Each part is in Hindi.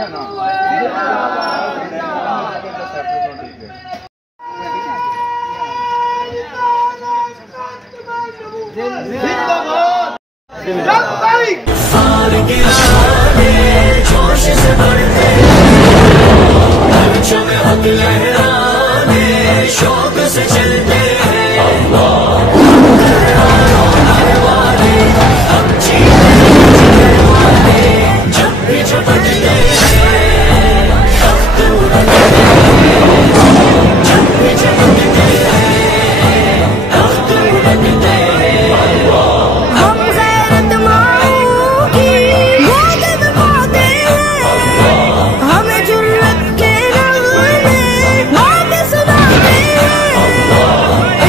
जोश से बढ़ते बच्चों में हक लहराने शौक से चलते हैं वाले हम जीने वाले जब भी झपटते हैं तख्त उड़ते हैं जब भी झपटते हैं तख्त उड़ते हैं हम गैरत माओ की गोद दबाते हैं हमें जुर्रत के रंग में बात सुनाते हैं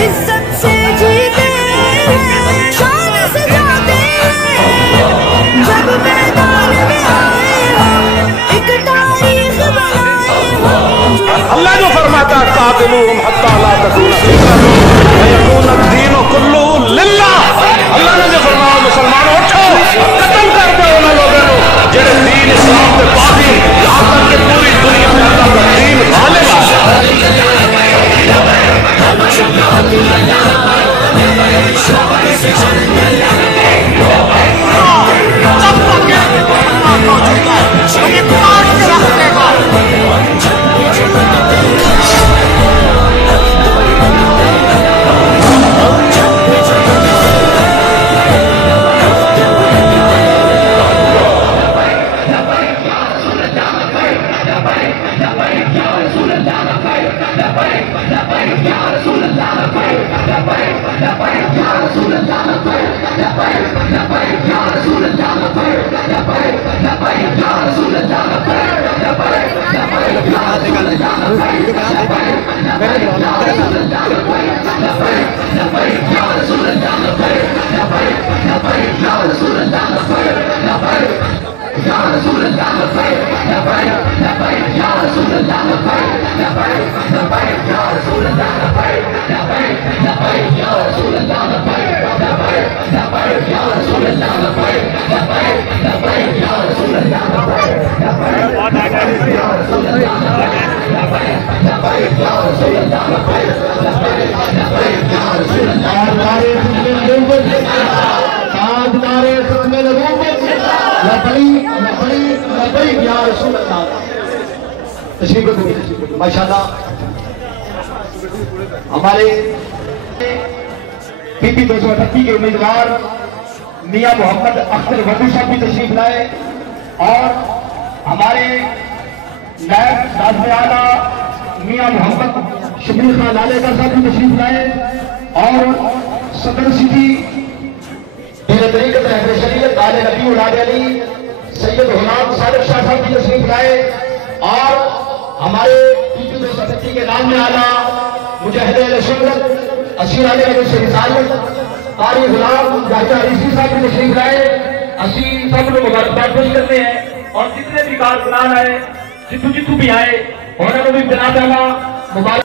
इज्जत से जीते हैं शान से जाते हैं जब मैदान में आए हम एक तारीख बनाए हम। अल्लाह जो फरमाता है कातिलूहुम हत्ता ला तकूना फितनतुन व यकूना दीनु कुल्लुहु लिल्लाह। अल्लाह ने जो फरमाया मुसलमानों उठो कत्ल कर दो उन लोगों को जेड़े दीन इस्लाम पे बागी यहां तक कि पूरी दुनिया में अल्लाह का दीन गालिब माशाल्लाह हमारे PP 238 के उम्मीदवार मियां मोहम्मद अख्तर वधू साहब भी तशरीफ लाए और हमारे नायब नाज़िर आला मियां मोहम्मद शबीर खान लालेकर साहब भी तशरीफ लाए और सदर सिटी मेरे तरीके से शरीयत आले नबी उलाद अली सैयद गुलाम सादिक शाह साहब भी तशरीफ लाए और हमारे PP 238 के नाम में आला मुजाहिद शोहरत असीर आले से रिसालत कारी गुलाम जाहिद साहब भी तशरीफ लाए। असी सब लोग मुबारकबाद पेश करते हैं और जितने भी कारकुनान आए जितू भी आए उन्होंने भी बिना मुबारक